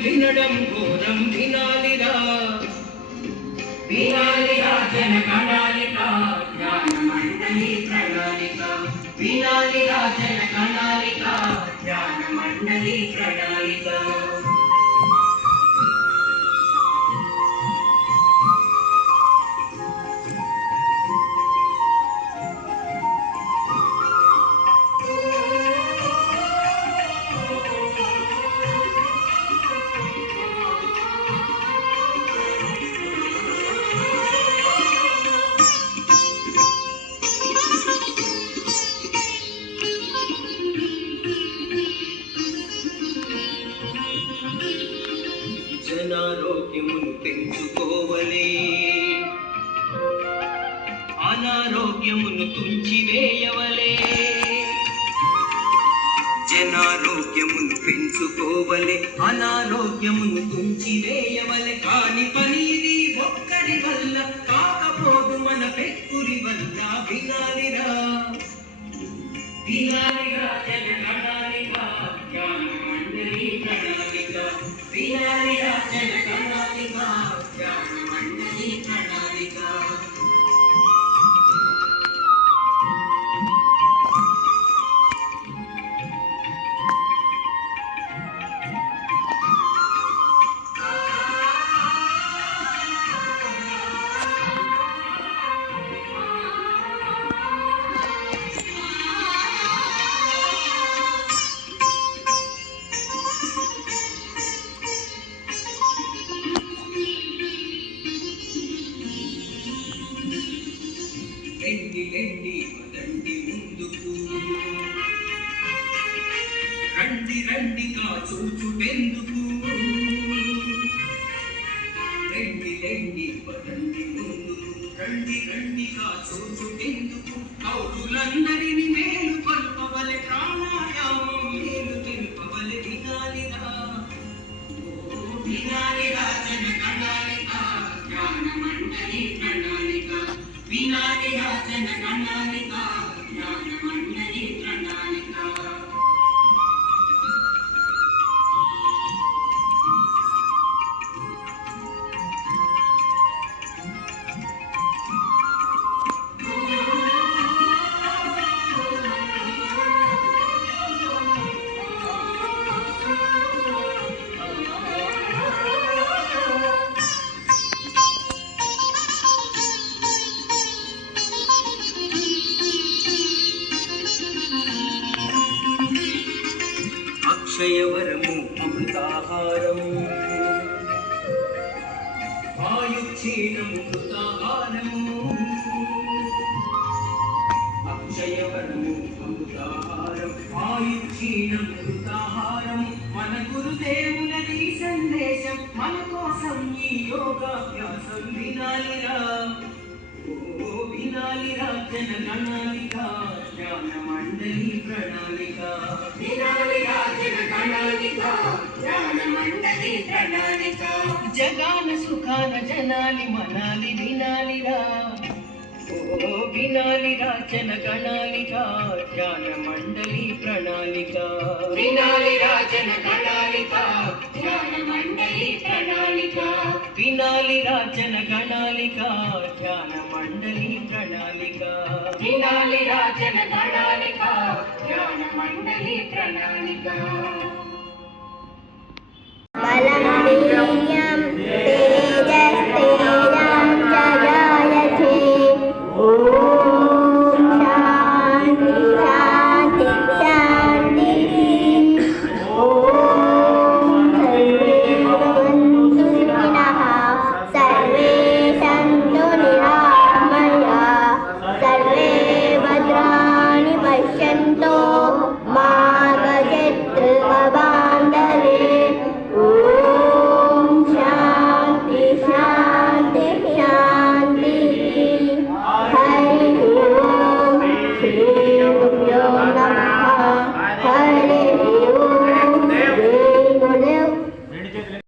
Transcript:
వినడం ఘోరం వినాలిరా వినాలిరా జన గణాలిక జ్ఞాన మండలి ప్రణాళిక వినాలిరా జన గణాలిక జ్ఞాన మండలి ప్రణాళిక జనారోగ్యమును పెంచుకోవలే అనారోగ్యమును తుంచివేయవలే జనారోగ్యమును పెంచుకోవలే అనారోగ్యమును తుంచివేయవలే కాని పని ఇది ఒక్కరి వల్ల కాకపోదు మన పెక్కురి వల్ల వినాలిరా వినాలిరా జన గణాలిక జ్ఞాన మండలి ప్రణాళిక వినాలిరా జన గణాలిక జ్ఞాన మండలి ప్రణాళిక లెండి లెండి పదండి ముందుకు రండి రండిగా చూచుటెందుకు లెండి లెండి పదండి ముందుకు రండి రండిగా చూచుటెందుకు కౌరులందరిని మేలు పలుపవలె ప్రాణాయామం మేలు తెలుపవలె వినాలిరా వినాలిరా జన గణాలిక జ్ఞాన మండలి ప్రణాళిక వినాలిరా జన గణాలిక జ్ఞాన మండలి ప్రణాళిక అక్షయవరము అమృతాహారము ఆయుక్షీణము కృతాహారము అక్షయవరము అమృతాహారం ఆయుక్షీణము కృతాహారము మన గురుదేవులది సందేశం మన కోసం ఈ యోగాభ్యాసం వినాలిరా వినాలిరా జన గణాలిక జ్ఞాన మండలి ప్రణాళిక వినాలిరా జన గణాలిక జ్ఞాన మండలి ప్రణాళిక జగాన సుఖాన జనాలి మనాలి వినాలిరా వినాలిరా జన గణాలిక జ్ఞాన మండలి ప్రణాళిక వినాలిరా జన గణాలిక జ్ఞాన మండలి ప్రణాళిక వినాలిరా జన గణాలిక జ్ఞాన మండలి ప్రణాళిక వినాలిరా జన గణాలిక జ్ఞాన మండలి ప్రణాళిక